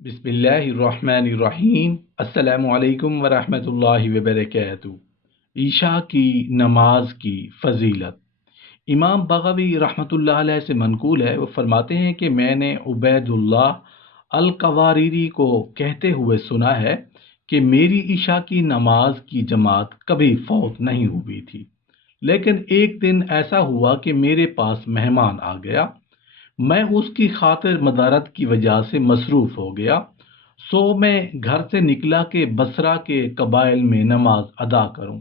बिस्मिल्लाहिर्रहमानिर्रहीम। अस्सलामु अलैकुम वरहमतुल्लाहि वबरकातुहू। ईशा की नमाज की फजीलत। इमाम बग़वी रहमतुल्लाह अलैह से मनकूल है, वो फरमाते हैं कि मैंने उबैदुल्लाह अल कवारीरी को कहते हुए सुना है कि मेरी ईशा की नमाज की जमात कभी फौत नहीं हुई थी, लेकिन एक दिन ऐसा हुआ कि मेरे पास मेहमान आ गया। मैं उसकी खातिर मदारत की वजह से मसरूफ़ हो गया, सो मैं घर से निकला कि बसरा के कबाइल में नमाज अदा करूं।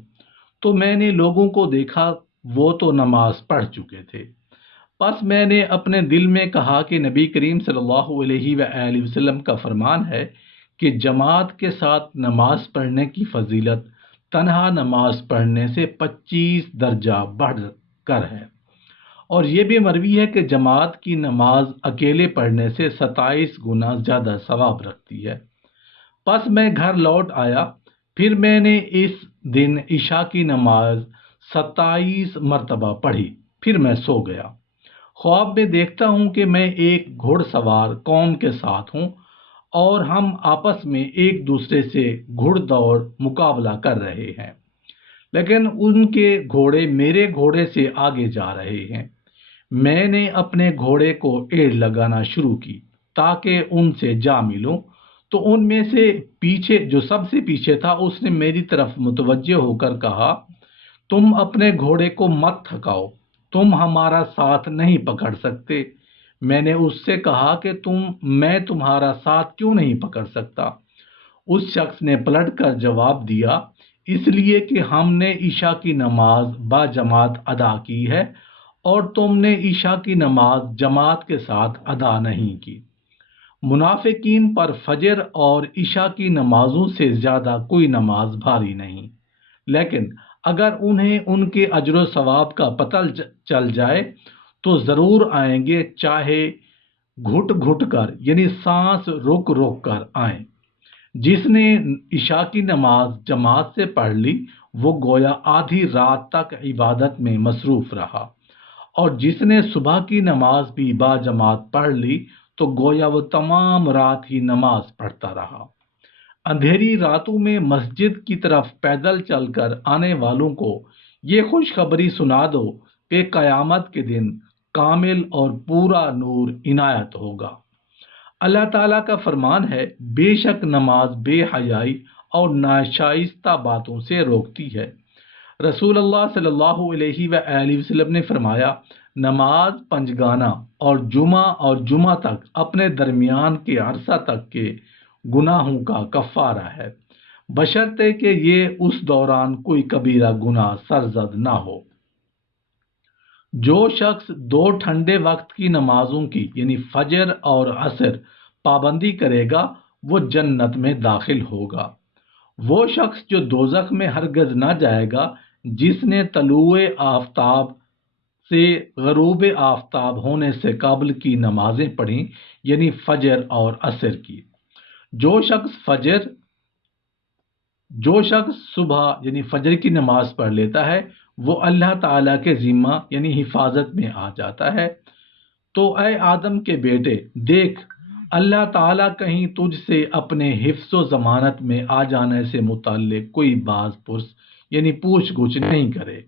तो मैंने लोगों को देखा, वो तो नमाज पढ़ चुके थे। बस मैंने अपने दिल में कहा कि नबी करीम सल्लल्लाहु अलैहि वसल्लम का फरमान है कि जमात के साथ नमाज पढ़ने की फजीलत तन्हा नमाज पढ़ने से 25 दर्जा बढ़ कर है, और ये भी मरवी है कि जमात की नमाज अकेले पढ़ने से 27 गुना ज़्यादा सवाब रखती है। बस मैं घर लौट आया, फिर मैंने इस दिन इशा की नमाज 27 मरतबा पढ़ी, फिर मैं सो गया। ख्वाब में देखता हूँ कि मैं एक घुड़सवार कौम के साथ हूँ और हम आपस में एक दूसरे से घुड़दौड़ मुकाबला कर रहे हैं, लेकिन उनके घोड़े मेरे घोड़े से आगे जा रहे हैं। मैंने अपने घोड़े को एड़ लगाना शुरू की ताकि उनसे जा मिलूं, तो उनमें से पीछे जो सबसे पीछे था उसने मेरी तरफ मुतवज्जे होकर कहा, तुम अपने घोड़े को मत थकाओ, तुम हमारा साथ नहीं पकड़ सकते। मैंने उससे कहा कि मैं तुम्हारा साथ क्यों नहीं पकड़ सकता। उस शख्स ने पलट कर जवाब दिया, इसलिए कि हमने ईशा की नमाज बाजमात अदा की है और तुमने ईशा की नमाज जमात के साथ अदा नहीं की। मुनाफिकीन पर फजर और ईशा की नमाजों से ज़्यादा कोई नमाज भारी नहीं, लेकिन अगर उन्हें उनके अजर सवाब का पता चल जाए तो ज़रूर आएंगे, चाहे घुट घुट कर यानी सांस रोक रोक कर आए। जिसने इशा की नमाज जमात से पढ़ ली, वो गोया आधी रात तक इबादत में मसरूफ रहा, और जिसने सुबह की नमाज भी बाजमात पढ़ ली तो गोया वो तमाम रात ही नमाज पढ़ता रहा। अंधेरी रातों में मस्जिद की तरफ पैदल चलकर आने वालों को ये खुशखबरी सुना दो कि क़यामत के दिन कामिल और पूरा नूर इनायत होगा। अल्लाह ताला का फरमान है, बेशक नमाज बेहयाई और नाशाइस्ता बातों से रोकती है। रसूल अल्लाह सल्लल्लाहु अलैहि वसल्लम ने फरमाया, नमाज पंजगाना और जुमा तक अपने दरमियान के अरसा तक के गुनाहों का कफ़ारा है, बशर्ते कि ये उस दौरान कोई कबीरा गुनाह सरजद ना हो। जो शख्स दो ठंडे वक्त की नमाजों की यानी फजर और असर पाबंदी करेगा, वो जन्नत में दाखिल होगा। वो शख्स जो दोजख में हरगज ना जाएगा, जिसने तलुए आफताब से गरूब आफताब होने से कबल की नमाजें पढ़ी यानी फजर और असर की। जो शख्स फजर जो शख्स सुबह यानी फजर की नमाज पढ़ लेता है, वो अल्लाह ताला के ज़िम्मा यानी हिफाजत में आ जाता है। तो ऐ आदम के बेटे, देख, अल्लाह ताला कहीं तुझसे अपने हिफ्ज़ व ज़मानत में आ जाने से मुताल्लिक कोई बाज पुरस यानी पूछ गुछ नहीं करे।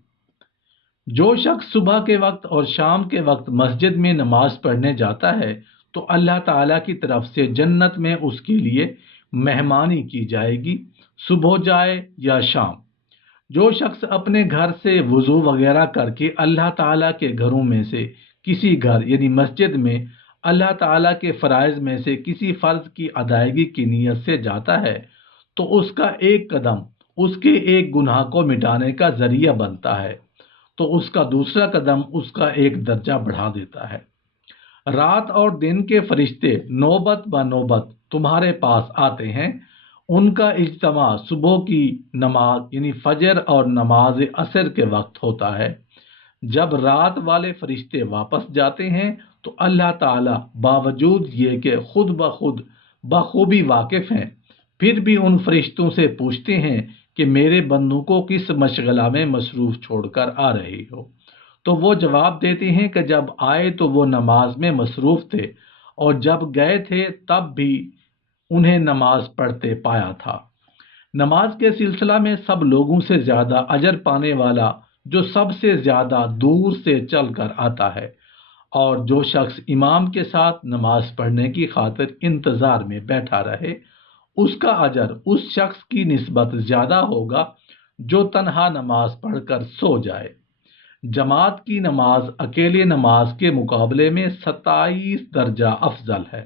जो शख्स सुबह के वक्त और शाम के वक्त मस्जिद में नमाज पढ़ने जाता है, तो अल्लाह ताला की तरफ से जन्नत में उसके लिए मेहमानी की जाएगी, सुबह जाए या शाम। जो शख्स अपने घर से वुज़ू वगैरह करके अल्लाह ताला के घरों में से किसी घर यानी मस्जिद में अल्लाह ताला के फ़राइज़ में से किसी फ़र्ज की अदायगी की नीयत से जाता है, तो उसका एक कदम उसके एक गुनाह को मिटाने का ज़रिया बनता है, तो उसका दूसरा कदम उसका एक दर्जा बढ़ा देता है। रात और दिन के फरिश्ते नौबत ब नौबत तुम्हारे पास आते हैं। उनका इज्तमा सुबह की नमाज यानी फजर और नमाज असर के वक्त होता है। जब रात वाले फरिश्ते वापस जाते हैं, तो अल्लाह ताला बावजूद ये कि खुद ब खुद बखूबी वाकिफ़ हैं, फिर भी उन फरिश्तों से पूछते हैं कि मेरे बंदों को किस मशगला में मसरूफ़ छोड़कर आ रहे हो। तो वो जवाब देते हैं कि जब आए तो वो नमाज में मसरूफ़ थे, और जब गए थे तब भी انہیں نماز پڑھتے پایا تھا۔ نماز کے سلسلہ میں سب لوگوں سے زیادہ اجر پانے والا جو سب سے زیادہ دور سے چل کر آتا ہے، اور جو شخص امام کے ساتھ نماز پڑھنے کی خاطر انتظار میں بیٹھا رہے، اس کا اجر اس شخص کی نسبت زیادہ ہوگا جو تنہا نماز پڑھ کر سو جائے۔ جماعت کی نماز اکیلے نماز کے مقابلے میں 27 درجہ افضل ہے۔